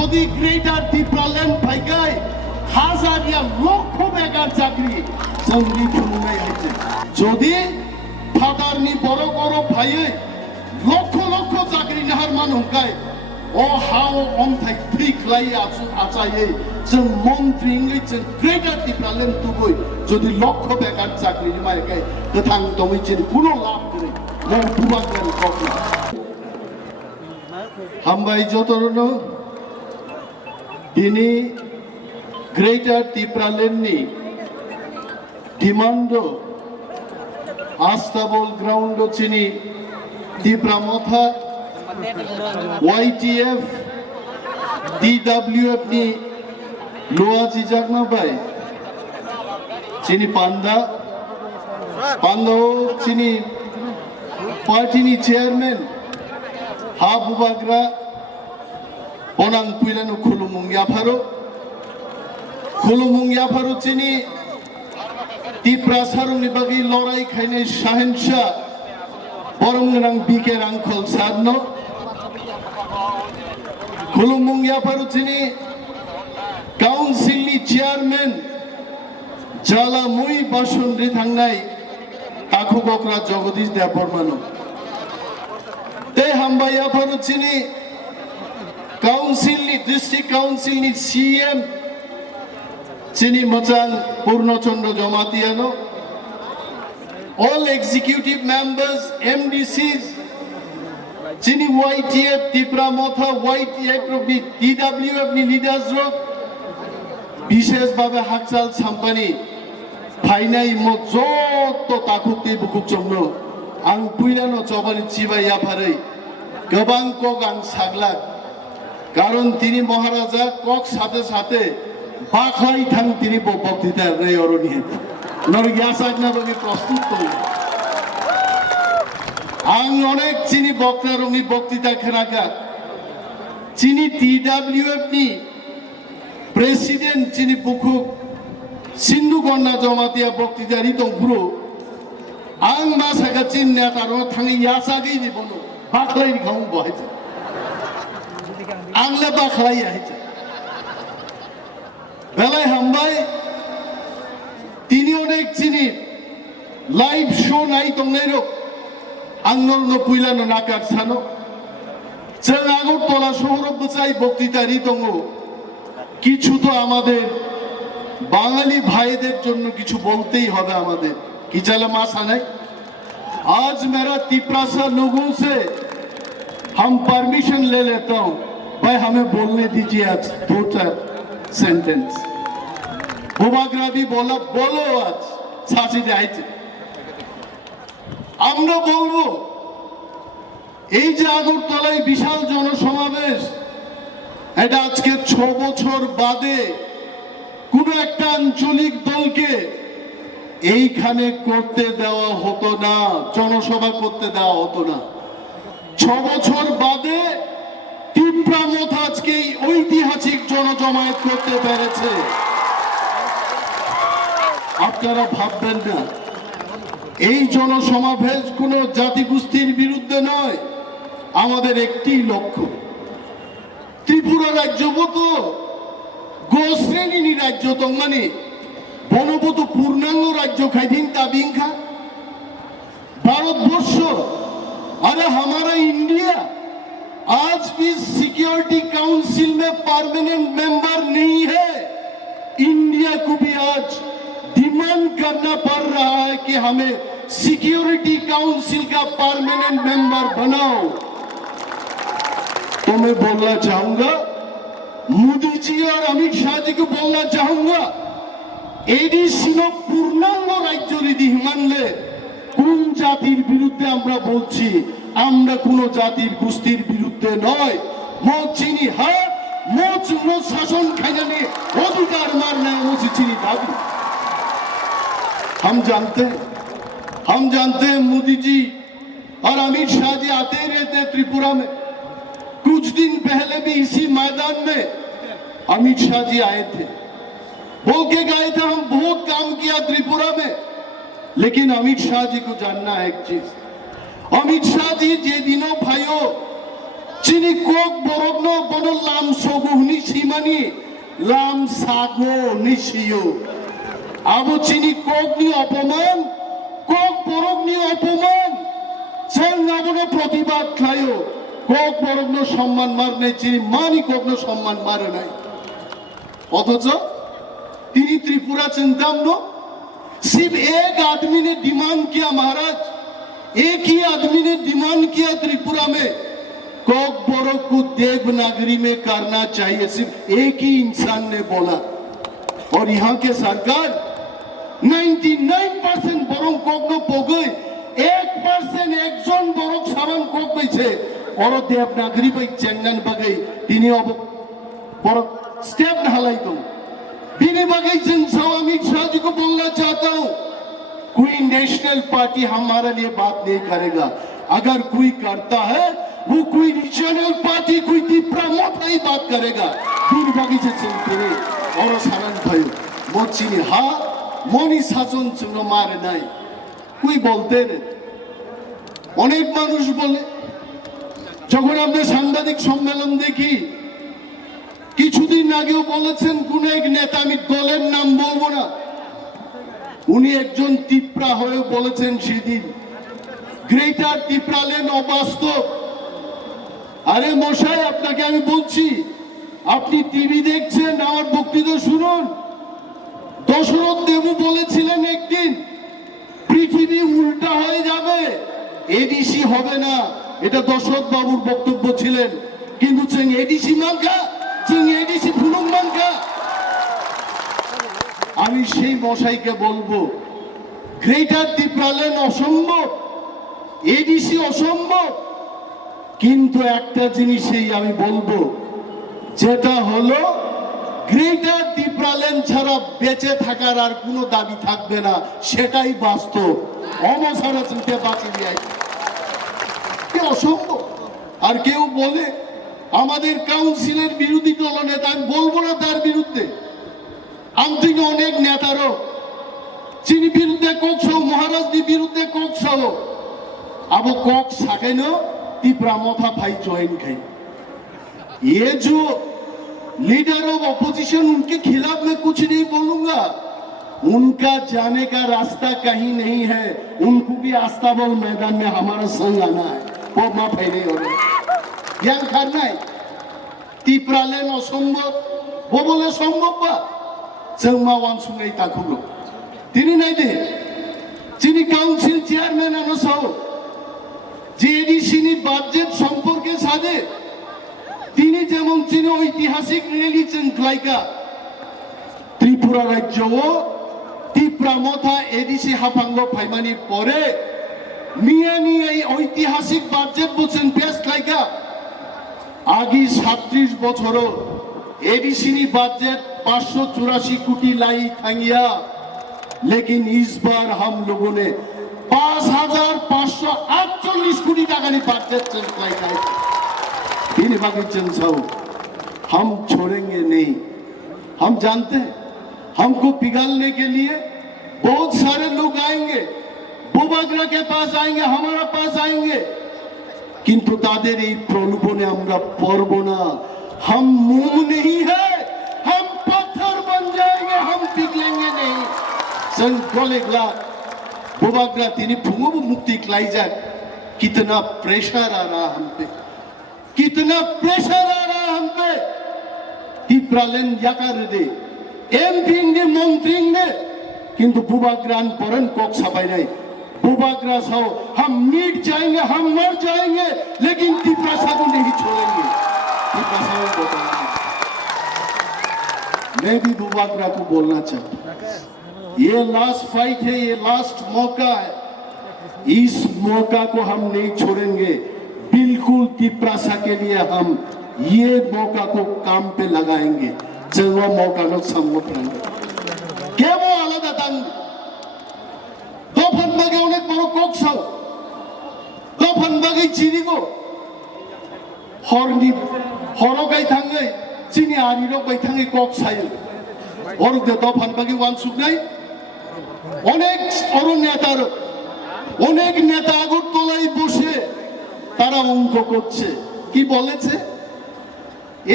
যদি গ্রেটার টিপ্রাল্যান্ড ভাইগায় হাজার ইয়া লক্ষ বেকার চাকরি সঙ্গী শুনুনাই আছে যদি ফাদারনি বড় বড় ভাইয়ে লক্ষ লক্ষ চাকরি নাহার মান হংকায় ও হাও অন্থাই ফ্রি খ্লাই আচায়ে जों মন্ত্রী जों গ্রেটার টিপ্রাল্যান্ড তুবই যদি লক্ষ বেকার চাকরি মাইকায় গোথাং দমিচিন কোনো লাভ করে মন বুবাকেন কখন হামবাই যতরনো দিনি গ্রেটার টিপ্রাল্যান্ডনি ডিমান্ড আস্তাবল গ্রাউন্ড চিনি টিপ্রামথা YTF DWF ni loa jijak na bai chini panda chini party ni chairman ha bubagra onang puilanu khulumung ya pharo chini tipra sarung ni bagi lorai khaine shahenshah borong biker angkol sadno khulumung ya pharo chini council নি chairman জালা মুই বাসন রে থাংনাই আখু বকরা জগদীশ দেববর্মানো তে হামবাইয়া ফরচিনি council নি district council নি CM চিনি মচাং পূর্ণচন্দ্র জমাতিয়ানো all executive members এমডিসিস চিনি YTF ত্রিপুরা মথা YTF নি DWF নি লিডার্স রক বিশেষভাবে হাকচাল সাম্পানি ফাইনাই মজত তাকুকতি বুকুক চংনো আং পুইনানো চবানি চিবাই আফাरै গোবাং কক আং সাগলাক কারণ তিনি মহারাজা কক সাথে সাথে বাখলাই থাং তিনি বক্তৃতা রে অরণি নরগিয়াসাক না বগি প্রস্তুত তো আং অনেক চিনি বক্তা রঙি বক্তৃতা খেনাকা চিনি TWF নি প্রেসিডেন্ট চিনি পুখু সিন্ধু গন্না জমাতিয়া বক্তৃতা রিতং পুরো আং মাসাকা চিন নেতার থাঙি ইয়াসাগি দিবনো বাখলাই খাও বহাইছে আংলে বাখলাই আইছে বেলায় হামবাই তিনি অনেক চিনি লাইভ শো নাই তংনাইরো আংনরনো পুইলানো নাকার সানো जों আগরতলা শহর বচাই বক্তৃতা রিতং কিছু তো আমাদের বাঙালি ভাইদের জন্য কিছু বলতেই হবে আমাদের কি চলে मासा नहीं आज मेरा तिप्रासा लोगों से हम परमिशन ले लेता हूं भाई हमें बोलने दीजिए आज 2-4 सेंटेंस बुबाग्रा भी बोला बोलो आज साची जाइए আমরা বলবো এই যে আগরতলায় বিশাল জনসমাবেশ এটা আজকে 6 বছর বাদে কোন একটা আঞ্চলিক দলকে এইখানে করতে দেওয়া হতো না জনসভা করতে দেওয়া হতো না 6 বছর বাদে তীব্রামত আজকে ঐতিহাসিক জনজমায়েত করতে পেরেছে আপনারা ভাববেন না এই জনসমাবেশ কোনো জাতিগোষ্ঠীর বিরুদ্ধে নয় আমাদের একটি লক্ষ্য ত্রিপুরা রাজ্য মতো গোশ্রেণী রাজ্য তো মানে বনবত पूर्णांग राज्य खाइदिन ताबिंखा भारतवर्ष अरे हमारा इंडिया आज भी सिक्योरिटी काउंसिल में परमानेंट मेंबर नहीं है इंडिया को भी आज डिमांड करना पड़ रहा है कि हमें सिक्योरिटी काउंसिल का परमानेंट मेंबर बनाओ तो मैं बोलना चाहूंगा मोदी जी और अमित शाह जी को बोलना चाहूंगा एडिसिनो पूर्णांग राज्य यदि मानले কোন জাতির বিরুদ্ধে আমরা বলছি আমরা কোন জাতির গোষ্ঠীর বিরুদ্ধে নয় মচিনি হ্যাঁ মচুনো শাসন খাইজানি অধিকার মারনা মচিনি দাবি हम जानते हैं मोदी जी और अमित शाह जी आते ही रहते हैं त्रिपुरा में कुछ दिन पहले भी इसी मैदान में अमित शाह जी आए थे बोल के गए थे हम बहुत काम किया त्रिपुरा में लेकिन अमित शाह जी को जानना है एक चीज अमित शाह जी जे दिनों भाइयों चिनी कोक बोरगनो बनो लाम सोगुहनी mani lam sago nishiyo abo chini kok ni অপমান কক বরক ni অপমান chang abono প্রতিবাদ খায়ো কক বরক no সম্মান মারনে chini mani kok no সম্মান মারে নাই অথচ তিনি त्रिपुरा चिंतम नो सिर्फ एक आदमी ने डिमांड किया महाराज एक ही आदमी ने डिमांड किया त्रिपुरा में कोक बोरक को देवनागरी में करना चाहिए सिर्फ एक ही इंसान ने बोला और यहाँ के सरकार 99% बोरक कोक नो पोगई 1% एक जन बोरक सामान कोक बैठे और देवनागरी पे चंदन बगई तीनी अब बोरक स्टेप ढालाई तो बिने बगई जनसभा अमित शाह जी को बोलना चाहता हूँ कोई नेशनल पार्टी हमारे लिए बात नहीं करेगा अगर कोई करता है वो कोई रीजनल पार्टी कोई तिप्रामत ही बात करेगा बिने बगई से चलते और सारण भाई मोचिनी हा मोनी शासन चुनो मारे नहीं कोई बोलते नहीं अनेक मानुष बोले যখন আমরা সাংবাদিক সম্মেলন দেখি কিছুদিন আগেও বলেছেন কোন এক নেতা আমি দলের নাম বলবো না উনি একজন তিপ্রা হয়ে বলেছেন সেদিন গ্রেটার তিপ্রাল্যান্ড অবাস্তব আরে মশাই আপনাকে আমি বলছি আপনি টিভি দেখছেন আমার বক্তৃতা শুনুন দশরথ দেবু বলেছিলেন একদিন পৃথিবী উল্টা হয়ে যাবে এডিসি হবে না এটা দশরথ বাবুর বক্তব্য ছিলেন কিন্তু চেং এডিসি মানকা এডিসি ফুলুম মানকা আমি সেই মশাইকে বলবো গ্রেটার তিপ্রাল্যান্ড অসম্ভব এডিসি অসম্ভব কিন্তু একটা জিনিসই আমি বলবো যেটা হলো গ্রেটার তিপ্রাল্যান্ড ছাড়া বেঁচে থাকার আর কোনো দাবি থাকবে না সেটাই বাস্তব অমসারা চিন্তা বাঁচি দিয়ে কি অসম্ভব আর কেউ বলে আমাদের কাউন্সিলের বিরোধী দলনেতা আমি বলবো না তার বিরুদ্ধে আন্তরিক অনেক নেতারও চিনি বিরুদ্ধে কোকসহ মহারাজনী বিরুদ্ধে কোকসহ আবো कोक साके न तिप्रामो था भाई ज्वाइन खाई ये जो लीडर ऑफ ऑपोजिशन उनके खिलाफ मैं कुछ नहीं बोलूंगा उनका जाने का रास्ता कहीं नहीं है उनको भी आस्ताबल मैदान में हमारा संग आना है वो माफ है नहीं होगा ज्ञान करना है तिप्राल्যান্ড असंभव वो बोले संभव बा जोंमा वानसुंगै ताकुलो তিনি নাই দে যিনি কাউন্সিল চেয়ারম্যান আনসাও জেডিসিনি বাজেট সম্পর্কে সাথে তিনি যেমন তিনি ঐতিহাসিক রিলিজন লাইকা ত্রিপুরা রাজ্য তিপ্রামথা এডিসি হাফাঙ্গ ফাইমানি পরে নিয়ে নিয়ে এই ঐতিহাসিক বাজেট বলছেন বেস্ট লাইকা आगे 37 বছরও एडीसी बजट 584 कोटी लाई थांगिया लेकिन इस बार हम लोगों ने 5548 कोटी टाका बजट हम छोड़ेंगे नहीं हम जानते हैं हमको पिघलने के लिए बहुत सारे लोग आएंगे बुबागरा के पास आएंगे हमारा पास आएंगे किंतु तादेर এই প্রলোভনে আমরা পড়ব না हम मुंह नहीं है हम पत्थर बन जाएंगे हम पिघलेंगे नहीं संग कोलेगला बुबागरा তিনি ভুঙ্গব মুক্তি লাই যাক कितना प्रेशर आ रहा हम पे कितना प्रेशर आ रहा हम पे तिप्राल्যান্ড याकार दे एमपी ने मंत्री ने किंतु बुबाग्रान परन कोक सबाई नहीं बुबागरा साओ हम मिट जाएंगे हम मर जाएंगे लेकिन तिप्रा को नहीं छोड़ेंगे मैं भी बुबागरा को बोलना चाहता हूँ ये लास्ट फाइट है ये लास्ट मौका है इस मौका को हम नहीं छोड़ेंगे बिल्कुल तिप्रासा के लिए हम ये मौका को काम पे लगाएंगे जब वो मौका नो सम्मत रहेंगे क्या वो आलादा तंग दफन बागे अनेक बड़ो कोक साओ दफन बागे चीनी को हरनी हरगाई थांगे चीनी आरिरो बाई थांगे कोक साइल और दे दफन बागे वान सुगनाई अनेक अरुण नेतारो अनेक नेता आगुर तोलाई बसे तारा अंक करছে কি বলেছে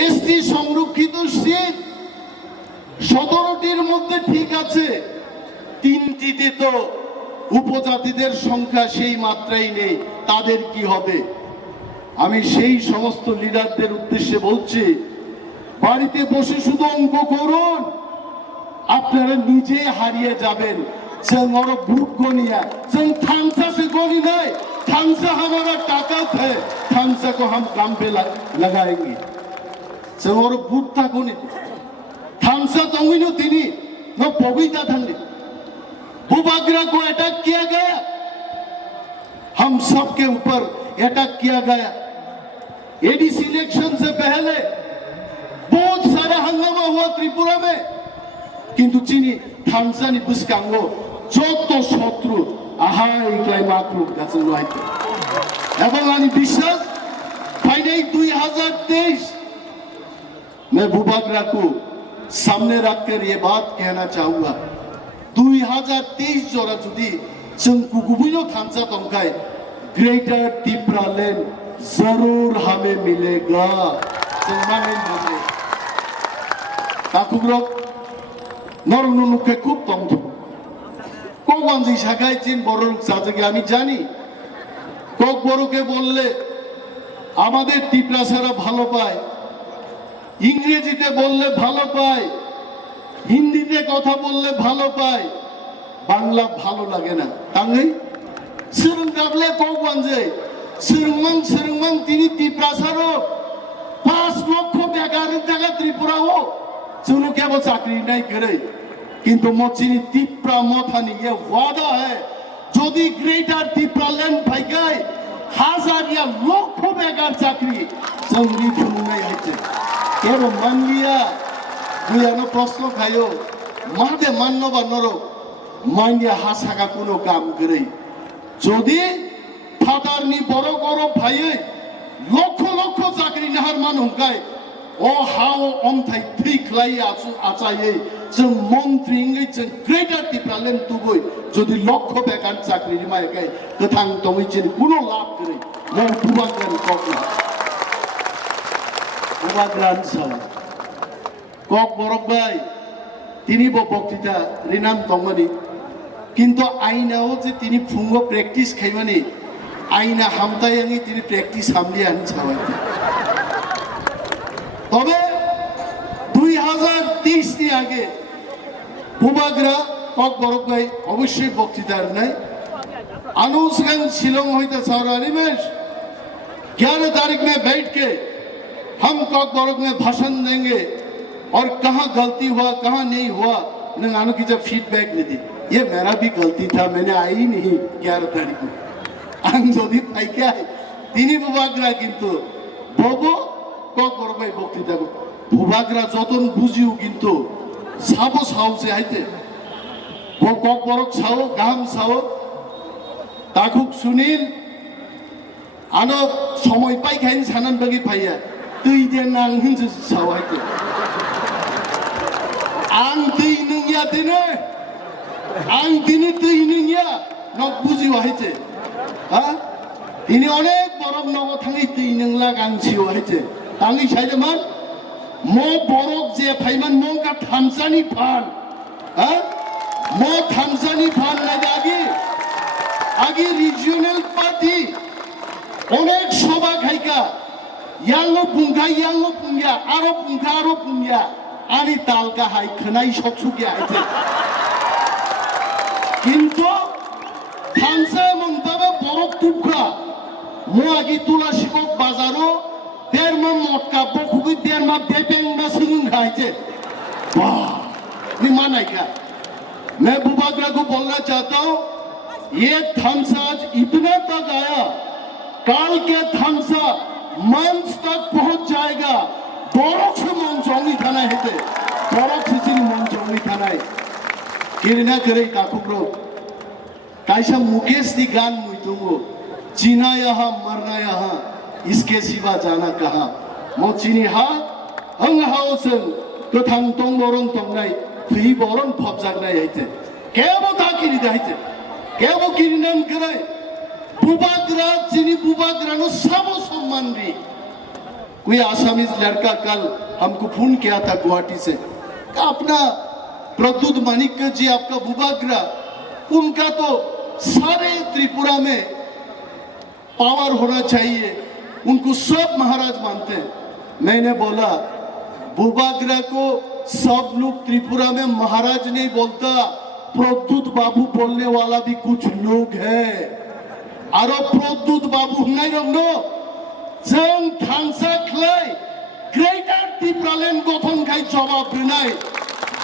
এসটি সংরক্ষিত 17টির মধ্যে ঠিক আছে, 3টিতে তো উপজাতিদের সংখ্যা সেই মাত্রাই নেই, তাদের কি হবে? আমি সেই সমস্ত লিডারদের উদ্দেশ্যে বলছি, বাড়িতে বসে শুধু অঙ্ক করুন, আপনারা নিজে হারিয়ে যাবেন। जों और भूत गोनिया, जों थांसा से गोनी नहीं, थांसा हमारा ताकत है, थांसा को हम काम पे लगाएंगे। जों और भूत था गोनी, थांसा तो ही नो तिनी, नो पविता थांगे। भूभागरा को अटैक किया गया, हम सब के ऊपर अटैक किया गया। एडीसी इलेक्शन से पहले बहुत सारा हंगामा हुआ त्रिपुरा में, किंतु चीनी थांसा नि बुस्कांगो যত শত্রু আহা এইগুলাই মাত্র গাছে নয়তো এবং আমি বিশ্বাস ফাইনাল 2023 मैं भूभागरा को सामने रखकर ये बात कहना चाहूंगा, 2023 जोरा जुदी जों गुबुनो थांसा दंखाय ग्रेटर टिप्रालैंड जरूर हमें मिलेगा। जों माने माने ताकुग्रो नरनुनुके खूब तंतु कोगंजी शाखाय चीन बड़ो लोक जाजगे आमी जानी, कोक बड़ोके बोलले आमादेर टिप्रासारा भालो पाय, इंग्रेजीते बोलले भालो पाय, हिंदीते कथा बोलले भालो पाय, बांगला भालो लागे ना। तांगै सोलों गाबले कोगंजे सोलोंमां तिनी टिप्रासारो 5 লক্ষ বেকারের জায়গা ত্রিপুরাও जोंनो केवल चाकरी नहीं करे, किंतु मोचिनी तिप्रा मोथानी ये वादा है, जोदी ग्रेटर टिप्रालैंड भाईगाय हजार या लाखों बेकार चाकरी जोंनि फुंनाय आइছে। केवल मान लिया गुयानो प्रश्न खायो मादे माननो बा नरो मानिया हासागा कोनो काम करे, जोदी फादारनी बड़ो बड़ो भाई लक्ष लक्ष चाकरी नाहार मान हुंकाय ओ हाओ अमथाय थैख्लाय आचायै जों मंत्री जों ग्रेटर टिप्रालैंड तुबै जदि लक्ष्य बेकार चाकरी मायकाय गोथां दङैचिन कुनो लाभ करे नों भूभागरानि ककना भूभागरानि साला कक बरक भाई तिनी बक्तृता रिनाम दङनि, किन्तु आइनाओ जे तिनी फुङो प्रेक्टिस खाइमानि आइना हामतायाङै तिनी प्रेक्टिस हामलियानि साबाय। তবে 2030 নি আগে ভূভাগরা কক বরকগাই অবশ্যই বক্তৃতার নাই अनुष्गान शिलोंग होते सर अनिमेश 11 तारीख में बैठ के हम कॉक बरक में भाषण देंगे और कहाँ गलती हुआ कहाँ नहीं हुआ नानू की जब फीडबैक नहीं दी, ये मेरा भी गलती था, मैंने आई नहीं 11 तारीख को आंजोदी पाइके তিনি ভূভাগরা কিন্তু ববো কক বরকগাই বক্তৃতা ভূভাগরা যতন বুঝিও কিন্তু সাবো সাহসে আইতে কক বরক সাও গাহাম সাও ताकुक सुनील आनो समय पाइखाइन सानान बागि फाइया दै देन आं हिंसो सावाइते आं दै नोंया दिने आं दिने दै नोंया न बुजिवाइते हा दिने अनेक बरक नगो थाङै दै नोंला गांसिवाइते आंनि साइदमान मो बरक जे फाइमान मंगा थामसानि फान हा मो थामसानि फान लागागि आगे रिजियोनल पार्टी अनेक सभा खाइका यांगो पुंगा आरो पुंगा आनी तालका हाय खनाई सकसुके आइते किंतु थांसा मंताबा बरक तुबखा मो आगे तुलासिबक बाजारो देरमा मटका बखुबि देरमा बेपेंबा सुंग खाइते वाह नि मानाइका मैं भूभागरा को बोलना चाहता हूं ये थामसा आज इतना तक आया, काल के थामसा मंच तक पहुंच जाएगा। बरक से मंचोंगी थाना है ते, बरक से चिनी मंचोंगी थाना है। किरना करे ताकुप्रो, कैसा मुकेश दी गान मुइतुंगो, जीना यहाँ मरना यहाँ, इसके सिवा जाना कहाँ। मौचिनी हा, हंग हाउसन, तो थांग तोंग बोरंग तोंग नहीं, थी बोरंग फब जागना है ते, क्या वो ताकिरी दाहिते? क्या वो किरनाम करे भूभागरा जिनी भूभागरा नो सबो सम्मान दी। कोई आसामीज लड़का कल हमको फोन किया था गुवाहाटी से, अपना प्रद्युत मानिक्य जी आपका भूभाग्रा, उनका तो सारे त्रिपुरा में पावर होना चाहिए, उनको सब महाराज मानते हैं। मैंने बोला भूभाग्रा को सब लोग त्रिपुरा में महाराज नहीं बोलता, प्रद्युत बाबू बोलने वाला भी कुछ लोग है। और प्रद्युत बाबू नहीं रंगो जों थांसा खलाई ग्रेटर टिप्रालेंड गठन खाई जवाब होनाय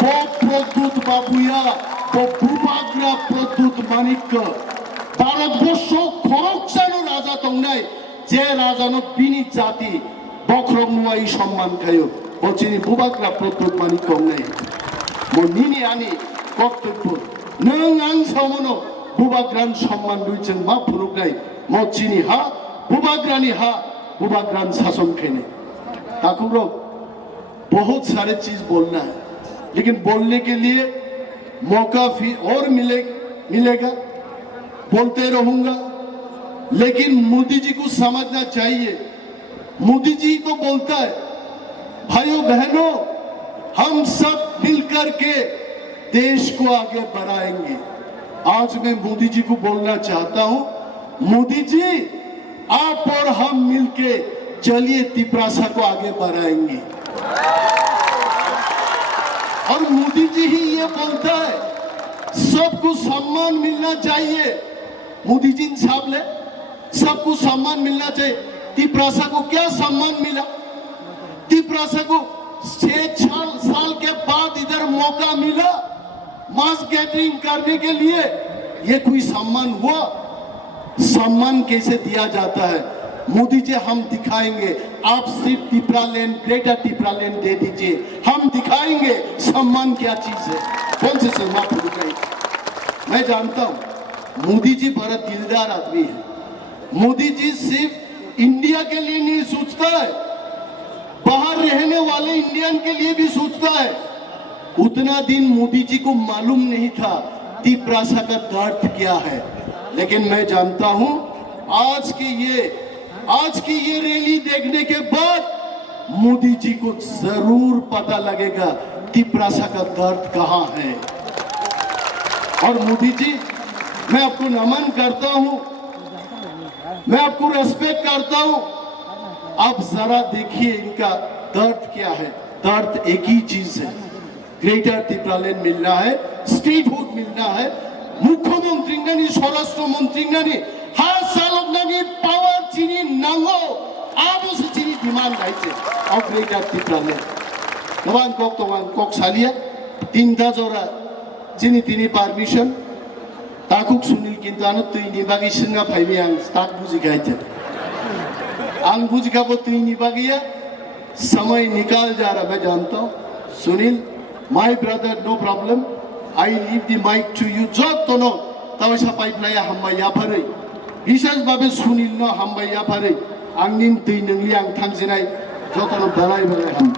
बो प्रद्युत बाबुया बो भूभाग्रा प्रद्युत मानिक्य भारतवर्ष खरगसानो राजा दंनाय जे राजानो बिनि जाति बख्रमनुवाई सम्मान खायो बचिनि भूभाग्रा प्रद्युत मानिक्य होनाय मो निनि आनि कर्तव्य नों आं समनो भूभाग्रान सम्मान दुइजों मा फुरुगनाय मो चिनि हा भूभाग्रानि हा भूभाग्रान शासन खेने। ताकू लोग बहुत सारे चीज बोलना है, लेकिन बोलने के लिए मौका फिर और मिलेगा, बोलते रहूंगा। लेकिन मोदी जी को समझना चाहिए, मोदी जी तो बोलता है भाइयों बहनों हम सब मिलकर के देश को आगे बढ़ाएंगे। आज मैं मोदी जी को बोलना चाहता हूं, मोदी जी आप और हम मिलके चलिए तिप्रासा को आगे बढ़ाएंगे। और मोदी जी ही ये बोलता है सबको सम्मान मिलना चाहिए। मोदी जी साहब ले सबको सम्मान मिलना चाहिए। तिप्रासा को क्या सम्मान मिला? तिप्रासा को 6 साल के बाद इधर मौका मिला मास गैदरिंग करने के लिए, ये कोई सम्मान हुआ? सम्मान कैसे दिया जाता है? मोदी जी हम दिखाएंगे, आप सिर्फ टिप्रालैंड ग्रेटर टिप्रालैंड दे दीजिए, हम दिखाएंगे सम्मान क्या चीज है, कौन से सम्मान दिखाएंगे। मैं जानता हूं मोदी जी बड़ा दिलदार आदमी है। मोदी जी सिर्फ इंडिया के लिए नहीं सोचता है, बाहर रहने वाले इंडियन के लिए भी सोचता है। उतना दिन मोदी जी को मालूम नहीं था तिप्रासा का दर्द क्या है, लेकिन मैं जानता हूं आज की ये रैली देखने के बाद मोदी जी को जरूर पता लगेगा तिप्रासा का दर्द कहां है। और मोदी जी मैं आपको नमन करता हूं, मैं आपको रेस्पेक्ट करता हूं। आप जरा देखिए इनका दर्द क्या है। दर्द एक ही चीज है, ग्रेटर टिप्रालैंड मिलना है, स्टेटहुड मिलना है, मुख्यमंत्री नानी स्वराष्ट्र मंत्री नानी हर साल नानी पावर चीनी नांगो अब उस चीनी डिमांड आई से और ग्रेटर टिप्रालैंड नवान कोक सालिया 3 जोरा चीनी तीनी परमिशन ताकुक सुनील किंतानो तीनी बागी सिंगा फाइमी आं स्टार्ट बुझी गाइते आं बुझी का वो तीनी बागिया समय निकाल जा रहा। मैं जानता हूँ Sunil my brother no problem, I leave the mic to you. Jot to no tawa sa pipeline hamba ya phare research babe sunil no hamba ya phare angin tui nangli ang thang sinai jot no dalai bare ham